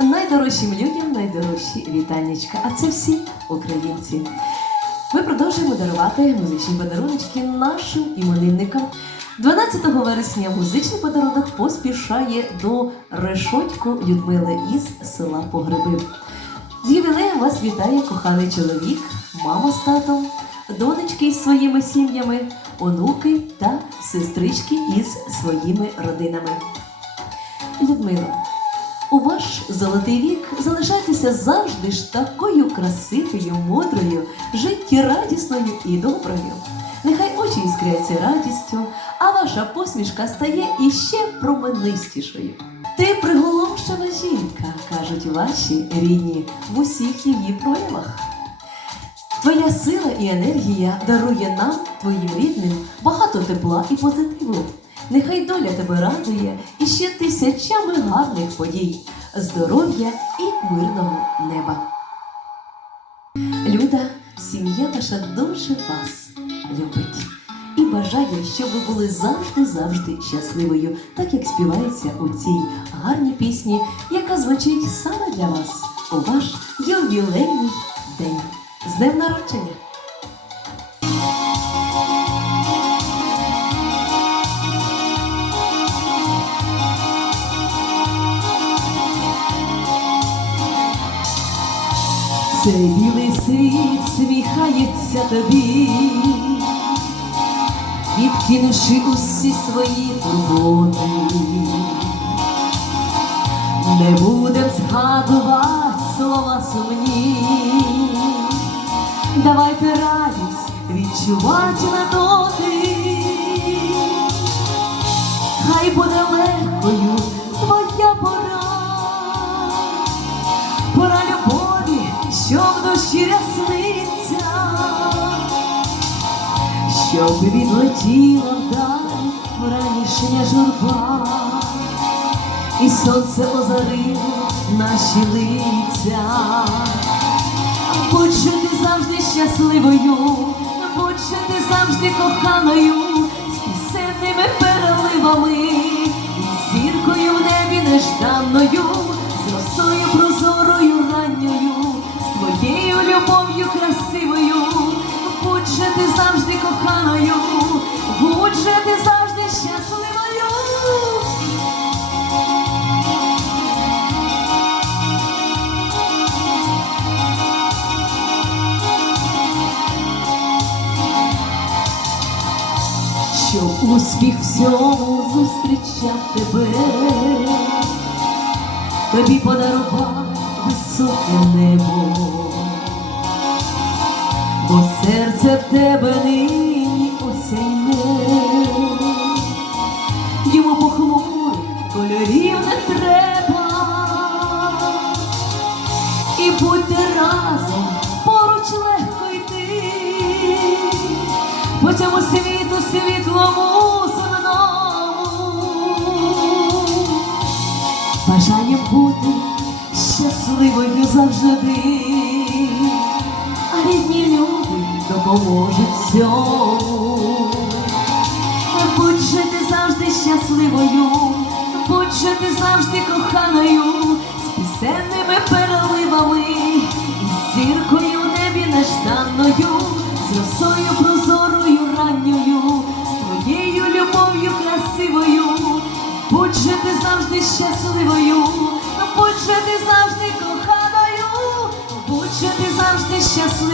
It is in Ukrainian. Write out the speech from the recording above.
Найдорожчим людям найдорожчі вітаннячка. А це всі українці. Ми продовжуємо дарувати музичні подарунки нашим іменинникам. 12 вересня музичний подарунок поспішає до Решотько Людмили із села Погреби. З ювілеєм вас вітає коханий чоловік, мама з татом, донечки із своїми сім'ями, онуки та сестрички із своїми родинами. Людмила, у ваш золотий вік залишайтеся завжди ж такою красивою, мудрою, життєрадісною і доброю. Нехай очі іскряться радістю, а ваша посмішка стає іще променистішою. Ти приголомшена жінка, кажуть ваші рідні в усіх її проявах. Твоя сила і енергія дарує нам, твоїм рідним, багато тепла і позитиву. Нехай доля тебе радує і ще тисячами гарних подій, здоров'я і мирного неба. Люда, сім'я наша дуже вас любить і бажає, щоб ви були завжди-завжди щасливою, так як співається у цій гарній пісні, яка звучить саме для вас у ваш ювілейний день. З днем народження! Цей білий світ сміхається тобі, відкинувши усі свої турботи. Не будем згадувати слова сумні, давайте радість відчувати на доти. Хай буде легкою що в душі рясниться, щоб відлетіла вдаль вранішня журба, і сонце озарило наші лиця. Будь ти завжди щасливою, будь ти завжди коханою, з пісенними переливами, коханою, будь же ти завжди щасливою. щоб успіх всьому зустрічав тебе, тобі подарував високе небо, бо серце в тебе нині по цьому світу світлому сумному. Бажання бути щасливою завжди, а рідні люди допоможуть цьому. Будь же ти завжди щасливою, будь же ти завжди коханою, з пісенними переливами, коханою, будь